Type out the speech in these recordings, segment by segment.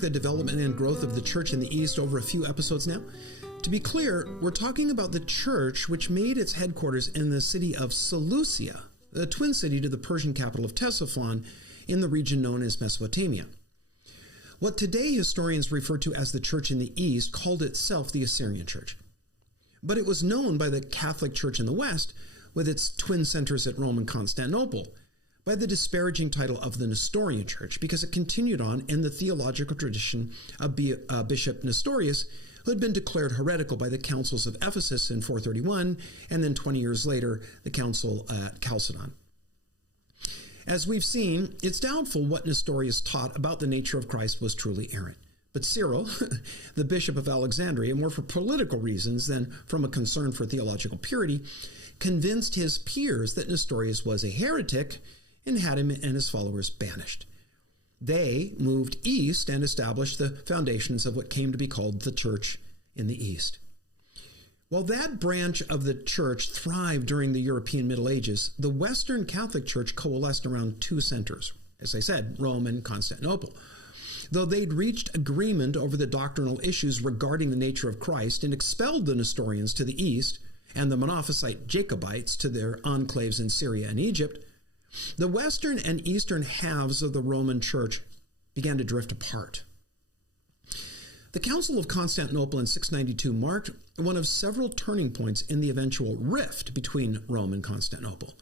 tracked the development and growth of the church in the East over a few episodes now. To be clear, we're talking about the church which made its headquarters in the city of Seleucia, the twin city to the Persian capital of Ctesiphon in the region known as Mesopotamia. What today historians refer to as the church in the East called itself the Assyrian Church. But it was known by the Catholic Church in the West, with its twin centers at Rome and Constantinople, by the disparaging title of the Nestorian Church, because it continued on in the theological tradition of Bishop Nestorius, who had been declared heretical by the councils of Ephesus in 431, and then 20 years later, the council at Chalcedon. As we've seen, it's doubtful what Nestorius taught about the nature of Christ was truly errant. But Cyril, the bishop of Alexandria, more for political reasons than from a concern for theological purity, convinced his peers that Nestorius was a heretic and had him and his followers banished. They moved east and established the foundations of what came to be called the Church in the East. While that branch of the church thrived during the European Middle Ages, the Western Catholic Church coalesced around two centers, as I said, Rome and Constantinople. Though they'd reached agreement over the doctrinal issues regarding the nature of Christ and expelled the Nestorians to the east and the Monophysite Jacobites to their enclaves in Syria and Egypt, the western and eastern halves of the Roman Church began to drift apart. The Council of Constantinople in 692 marked one of several turning points in the eventual rift between Rome and Constantinople.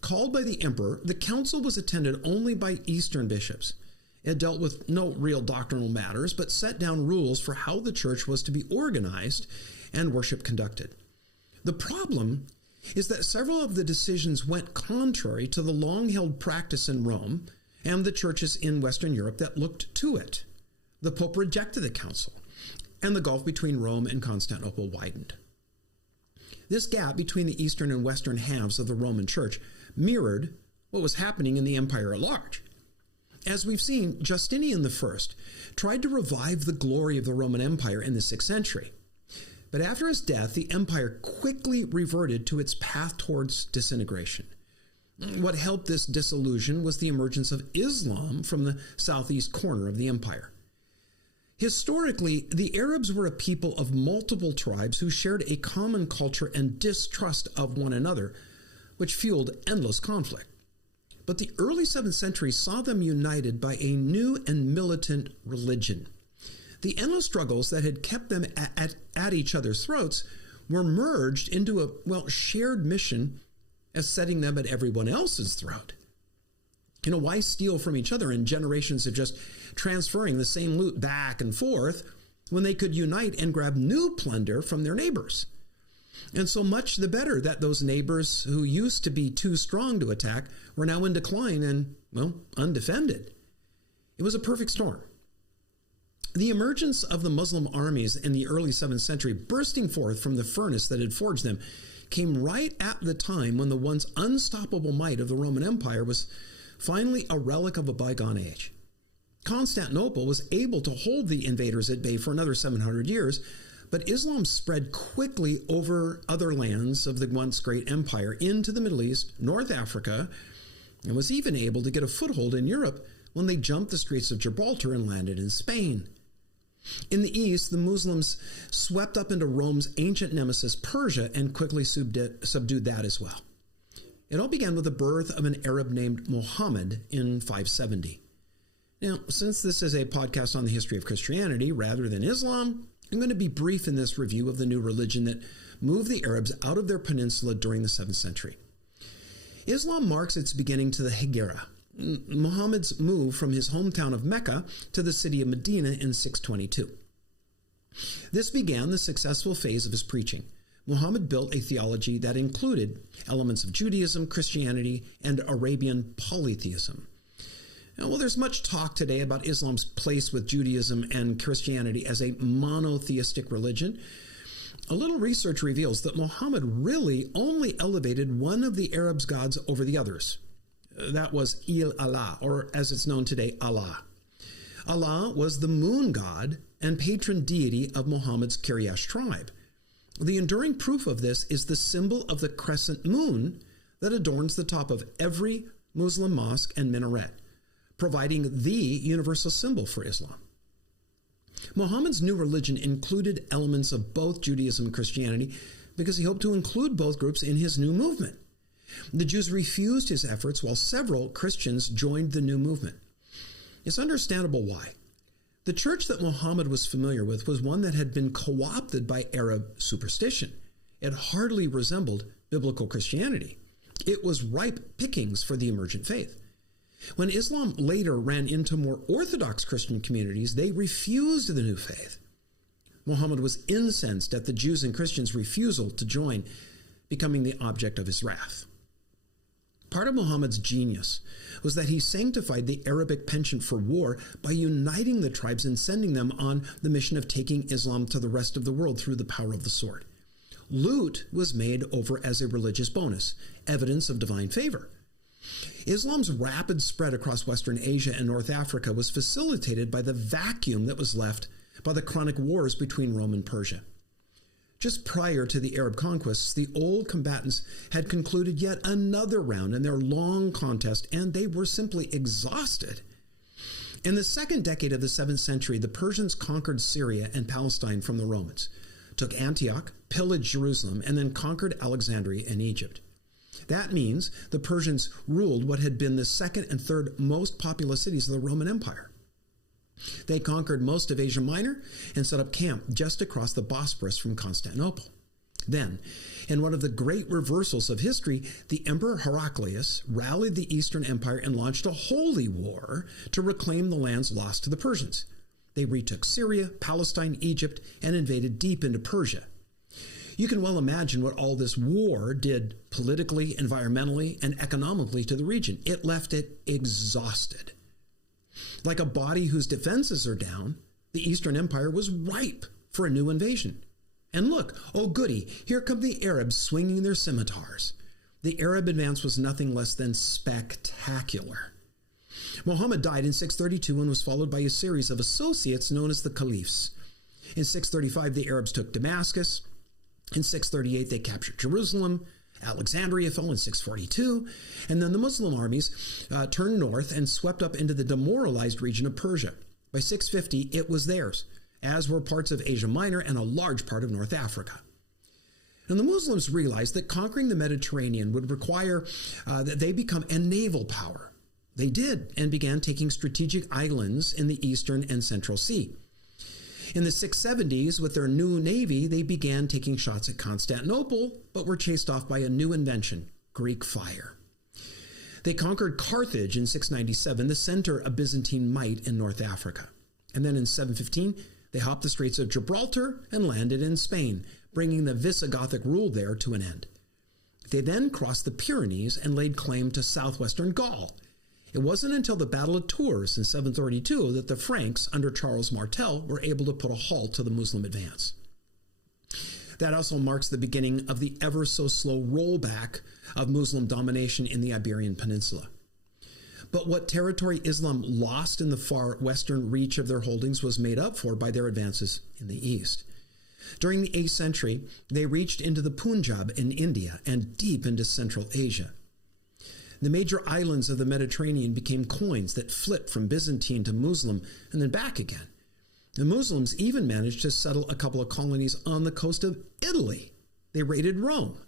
Called by the emperor, the council was attended only by Eastern bishops. It dealt with no real doctrinal matters, but set down rules for how the church was to be organized and worship conducted. The problem is that several of the decisions went contrary to the long-held practice in Rome and the churches in Western Europe that looked to it. The Pope rejected the council, and the gulf between Rome and Constantinople widened. This gap between the eastern and western halves of the Roman Church mirrored what was happening in the empire at large. As we've seen, Justinian I tried to revive the glory of the Roman Empire in the 6th century. But after his death, the empire quickly reverted to its path towards disintegration. What helped this dissolution was the emergence of Islam from the southeast corner of the empire. Historically, the Arabs were a people of multiple tribes who shared a common culture and distrust of one another, which fueled endless conflict. But the early 7th century saw them united by a new and militant religion. The endless struggles that had kept them at each other's throats were merged into a shared mission as setting them at everyone else's throat. Why steal from each other in generations of just transferring the same loot back and forth when they could unite and grab new plunder from their neighbors? And so much the better that those neighbors who used to be too strong to attack were now in decline and, undefended. It was a perfect storm. The emergence of the Muslim armies in the early 7th century, bursting forth from the furnace that had forged them, came right at the time when the once unstoppable might of the Roman Empire was finally a relic of a bygone age. Constantinople was able to hold the invaders at bay for another 700 years, but Islam spread quickly over other lands of the once great empire into the Middle East, North Africa, and was even able to get a foothold in Europe when they jumped the Straits of Gibraltar and landed in Spain. In the east, the Muslims swept up into Rome's ancient nemesis, Persia, and quickly subdued that as well. It all began with the birth of an Arab named Muhammad in 570. Now, since this is a podcast on the history of Christianity rather than Islam, I'm going to be brief in this review of the new religion that moved the Arabs out of their peninsula during the 7th century. Islam marks its beginning to the Hijra, Muhammad's move from his hometown of Mecca to the city of Medina in 622. This began the successful phase of his preaching. Muhammad built a theology that included elements of Judaism, Christianity, and Arabian polytheism. Now, while there's much talk today about Islam's place with Judaism and Christianity as a monotheistic religion, a little research reveals that Muhammad really only elevated one of the Arabs' gods over the others. That was Il-Allah, or as it's known today, Allah. Allah was the moon god and patron deity of Muhammad's Quraysh tribe. The enduring proof of this is the symbol of the crescent moon that adorns the top of every Muslim mosque and minaret, providing the universal symbol for Islam. Muhammad's new religion included elements of both Judaism and Christianity because he hoped to include both groups in his new movement. The Jews refused his efforts while several Christians joined the new movement. It's understandable why. The church that Muhammad was familiar with was one that had been co-opted by Arab superstition. It hardly resembled biblical Christianity. It was ripe pickings for the emergent faith. When Islam later ran into more orthodox Christian communities, they refused the new faith. Muhammad was incensed at the Jews and Christians' refusal to join, becoming the object of his wrath. Part of Muhammad's genius was that he sanctified the Arabic penchant for war by uniting the tribes and sending them on the mission of taking Islam to the rest of the world through the power of the sword. Loot was made over as a religious bonus, evidence of divine favor. Islam's rapid spread across Western Asia and North Africa was facilitated by the vacuum that was left by the chronic wars between Rome and Persia. Just prior to the Arab conquests, the old combatants had concluded yet another round in their long contest, and they were simply exhausted. In the second decade of the 7th century, the Persians conquered Syria and Palestine from the Romans, took Antioch, pillaged Jerusalem, and then conquered Alexandria and Egypt. That means the Persians ruled what had been the second and third most populous cities of the Roman Empire. They conquered most of Asia Minor and set up camp just across the Bosporus from Constantinople. Then, in one of the great reversals of history, the Emperor Heraclius rallied the Eastern Empire and launched a holy war to reclaim the lands lost to the Persians. They retook Syria, Palestine, Egypt, and invaded deep into Persia. You can well imagine what all this war did politically, environmentally, and economically to the region. It left it exhausted. Like a body whose defenses are down, the Eastern Empire was ripe for a new invasion. And look, oh goody, here come the Arabs swinging their scimitars. The Arab advance was nothing less than spectacular. Muhammad died in 632 and was followed by a series of associates known as the Caliphs. In 635, the Arabs took Damascus. In 638, they captured Jerusalem. Alexandria fell in 642, and then the Muslim armies turned north and swept up into the demoralized region of Persia. By 650, it was theirs, as were parts of Asia Minor and a large part of North Africa. And the Muslims realized that conquering the Mediterranean would require that they become a naval power. They did, and began taking strategic islands in the Eastern and Central Sea. In the 670s, with their new navy, they began taking shots at Constantinople, but were chased off by a new invention, Greek fire. They conquered Carthage in 697, the center of Byzantine might in North Africa. And then in 715, they hopped the Straits of Gibraltar and landed in Spain, bringing the Visigothic rule there to an end. They then crossed the Pyrenees and laid claim to southwestern Gaul. It wasn't until the Battle of Tours in 732 that the Franks, under Charles Martel, were able to put a halt to the Muslim advance. That also marks the beginning of the ever so slow rollback of Muslim domination in the Iberian Peninsula. But what territory Islam lost in the far western reach of their holdings was made up for by their advances in the east. During the 8th century, they reached into the Punjab in India and deep into Central Asia. The major islands of the Mediterranean became coins that flipped from Byzantine to Muslim and then back again. The Muslims even managed to settle a couple of colonies on the coast of Italy. They raided Rome.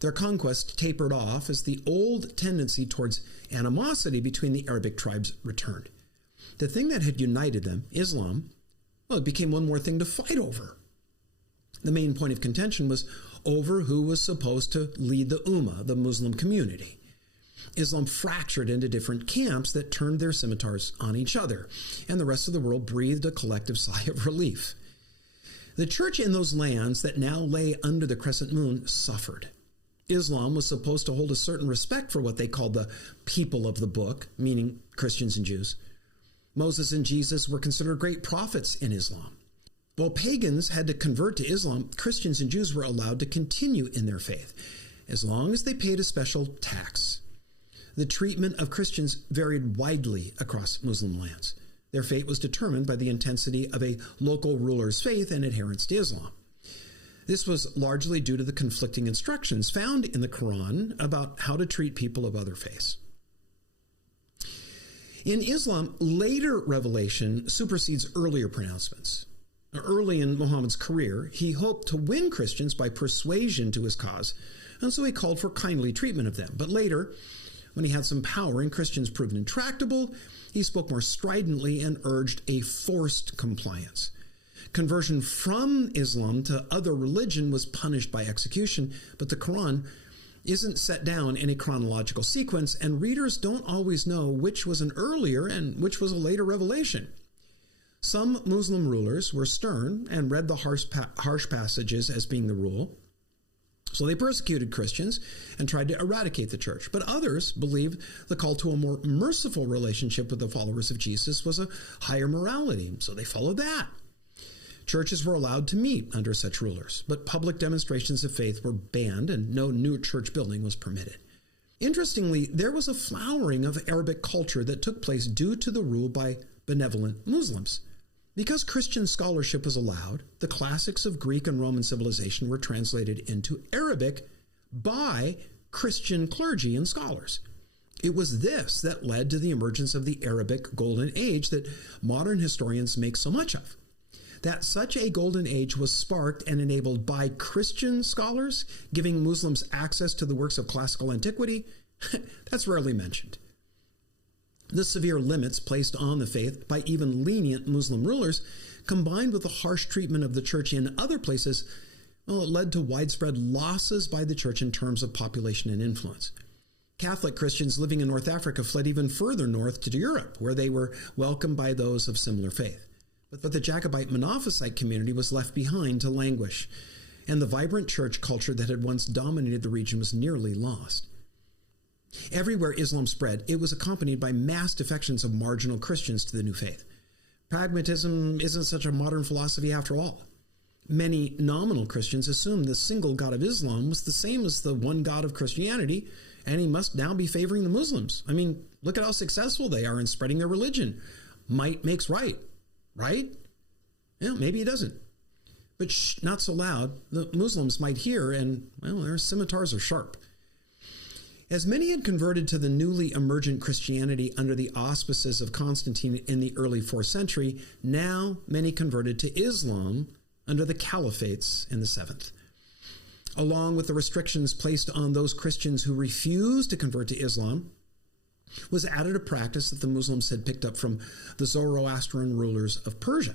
Their conquest tapered off as the old tendency towards animosity between the Arabic tribes returned. The thing that had united them, Islam, well, it became one more thing to fight over. The main point of contention was over who was supposed to lead the Ummah, the Muslim community. Islam fractured into different camps that turned their scimitars on each other, and the rest of the world breathed a collective sigh of relief. The church in those lands that now lay under the crescent moon suffered. Islam was supposed to hold a certain respect for what they called the people of the book, meaning Christians and Jews. Moses and Jesus were considered great prophets in Islam. While pagans had to convert to Islam, Christians and Jews were allowed to continue in their faith, as long as they paid a special tax. The treatment of Christians varied widely across Muslim lands. Their fate was determined by the intensity of a local ruler's faith and adherence to Islam. This was largely due to the conflicting instructions found in the Quran about how to treat people of other faiths. In Islam, later revelation supersedes earlier pronouncements. Early in Muhammad's career, he hoped to win Christians by persuasion to his cause, and so he called for kindly treatment of them. But later, when he had some power and Christians proved intractable, he spoke more stridently and urged a forced compliance. Conversion from Islam to other religion was punished by execution, but the Quran isn't set down in a chronological sequence, and readers don't always know which was an earlier and which was a later revelation. Some Muslim rulers were stern and read the harsh passages as being the rule, so they persecuted Christians and tried to eradicate the church. But others believed the call to a more merciful relationship with the followers of Jesus was a higher morality, so they followed that. Churches were allowed to meet under such rulers, but public demonstrations of faith were banned and no new church building was permitted. Interestingly, there was a flowering of Arabic culture that took place due to the rule by benevolent Muslims. Because Christian scholarship was allowed, the classics of Greek and Roman civilization were translated into Arabic by Christian clergy and scholars. It was this that led to the emergence of the Arabic Golden Age that modern historians make so much of. That such a golden age was sparked and enabled by Christian scholars, giving Muslims access to the works of classical antiquity, that's rarely mentioned. The severe limits placed on the faith by even lenient Muslim rulers, combined with the harsh treatment of the church in other places, it led to widespread losses by the church in terms of population and influence. Catholic Christians living in North Africa fled even further north to Europe, where they were welcomed by those of similar faith. But the Jacobite Monophysite community was left behind to languish, and the vibrant church culture that had once dominated the region was nearly lost. Everywhere Islam spread, it was accompanied by mass defections of marginal Christians to the new faith. Pragmatism isn't such a modern philosophy after all. Many nominal Christians assumed the single God of Islam was the same as the one God of Christianity, and he must now be favoring the Muslims. I mean, look at how successful they are in spreading their religion. Might makes right. Right? Yeah, maybe he doesn't. But not so loud. The Muslims might hear, and, their scimitars are sharp. As many had converted to the newly emergent Christianity under the auspices of Constantine in the early 4th century, now many converted to Islam under the caliphates in the 7th. Along with the restrictions placed on those Christians who refused to convert to Islam, was added a practice that the Muslims had picked up from the Zoroastrian rulers of Persia.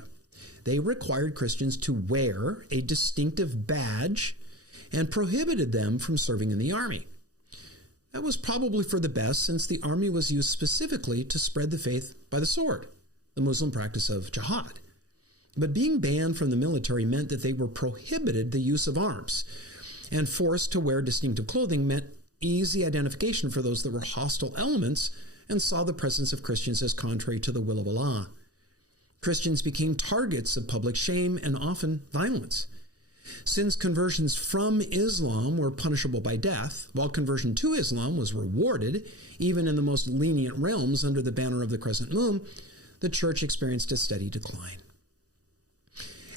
They required Christians to wear a distinctive badge and prohibited them from serving in the army. That was probably for the best, since the army was used specifically to spread the faith by the sword, the Muslim practice of jihad. But being banned from the military meant that they were prohibited the use of arms, and forced to wear distinctive clothing meant easy identification for those that were hostile elements and saw the presence of Christians as contrary to the will of Allah. Christians became targets of public shame and often violence. Since conversions from Islam were punishable by death, while conversion to Islam was rewarded, even in the most lenient realms under the banner of the crescent moon, the church experienced a steady decline.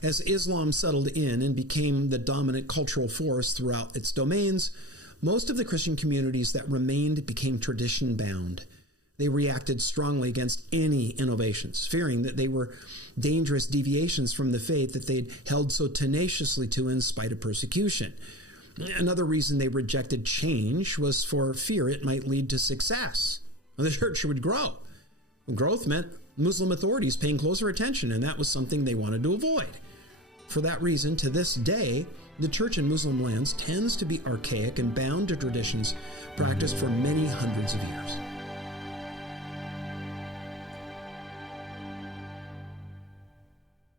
As Islam settled in and became the dominant cultural force throughout its domains, most of the Christian communities that remained became tradition-bound. They reacted strongly against any innovations, fearing that they were dangerous deviations from the faith that they'd held so tenaciously to in spite of persecution. Another reason they rejected change was for fear it might lead to success. The church would grow. Growth meant Muslim authorities paying closer attention, and that was something they wanted to avoid. For that reason, to this day, the church in Muslim lands tends to be archaic and bound to traditions practiced for many hundreds of years.